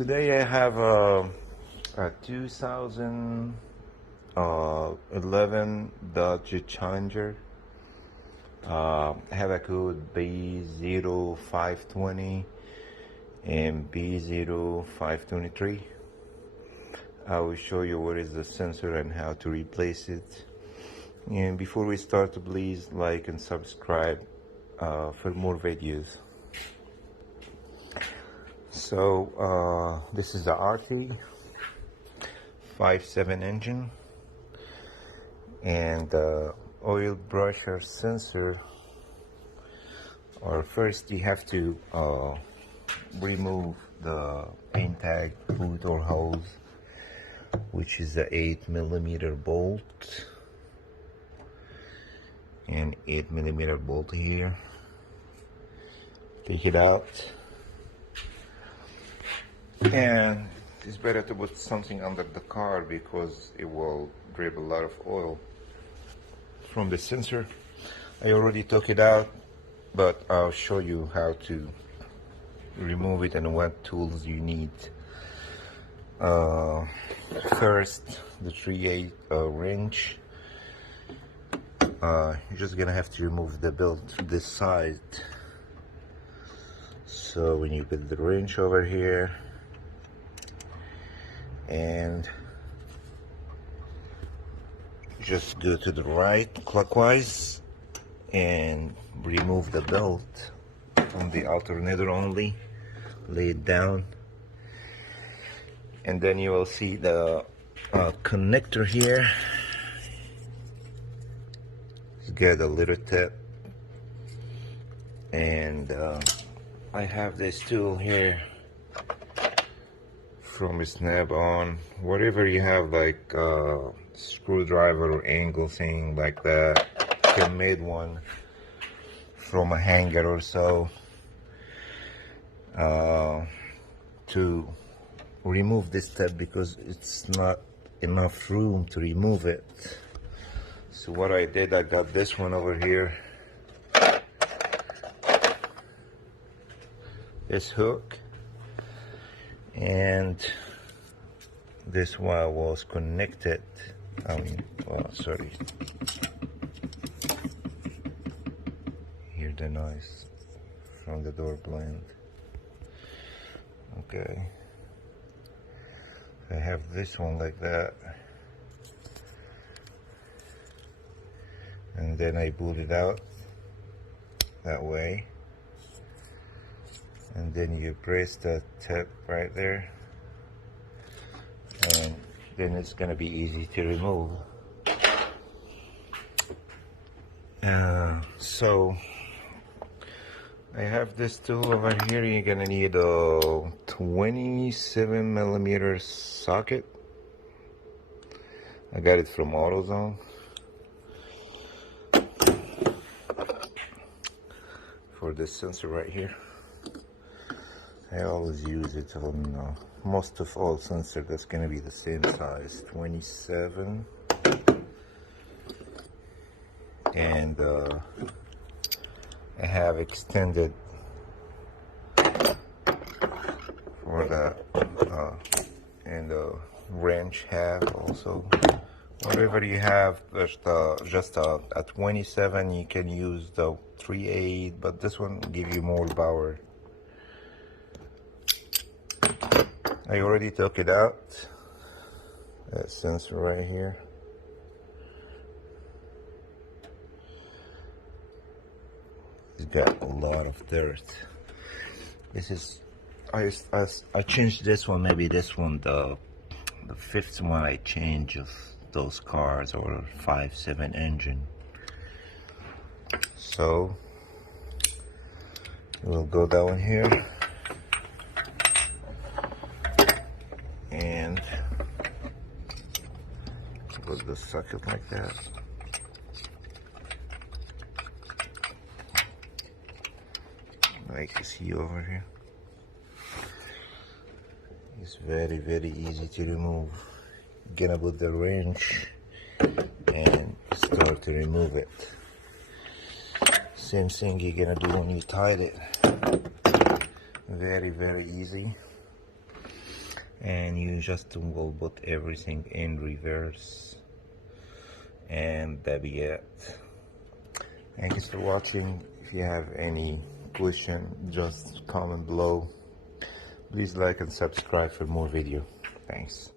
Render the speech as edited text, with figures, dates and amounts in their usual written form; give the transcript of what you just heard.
Today I have a 2011 Dodge Challenger. I have a code B0520 and B0523. I will show you what is the sensor and how to replace it. And before we start, please like and subscribe for more videos. So this is the RT 57 engine, and the oil pressure sensor. Or first you have to remove the paint tag boot or hose, which is the 8mm bolt and 8mm bolt here. Take it out, and it's better to put something under the car because it will drip a lot of oil from the sensor. I already took it out, but I'll show you how to remove it and what tools you need. First, the 3/8 wrench. You're just gonna have to remove the belt this side. So when you put the wrench over here and just go to the right clockwise and remove the belt from the alternator only, lay it down, and then you will see the connector here. It's got a little tip, and I have this tool here from a snap on, whatever you have, like screwdriver or angle thing like that. You can make one from a hanger or so to remove this tab, because it's not enough room to remove it. So what I did, I got this one over here, this hook, and this wire was connected. Sorry, hear the noise from the door blind. Okay, I have this one like that, and then I boot it out that way, and then you press the tab right there, and then it's gonna be easy to remove. So I have this tool over here. You're gonna need a 27mm socket. I got it from AutoZone. For this sensor right here, I always use it on most of all sensors. That's gonna be the same size, 27. And I have extended for that, and the wrench have also. Whatever you have, just a 27, you can use the 3/8, but this one will give you more power. I already took it out, that sensor right here. It's got a lot of dirt. This is, I changed this one, maybe this one, the fifth one I changed of those cars, or 57 engine. So we'll go down here and put the socket like that. Like you see over here, it's very easy to remove. You're gonna put the wrench and start to remove it. Same thing you're gonna do when you tied it. Very easy. and you just will put everything in reverse, and that be it. Thanks for watching. If you have any question, just comment below. Please like and subscribe for more video. Thanks.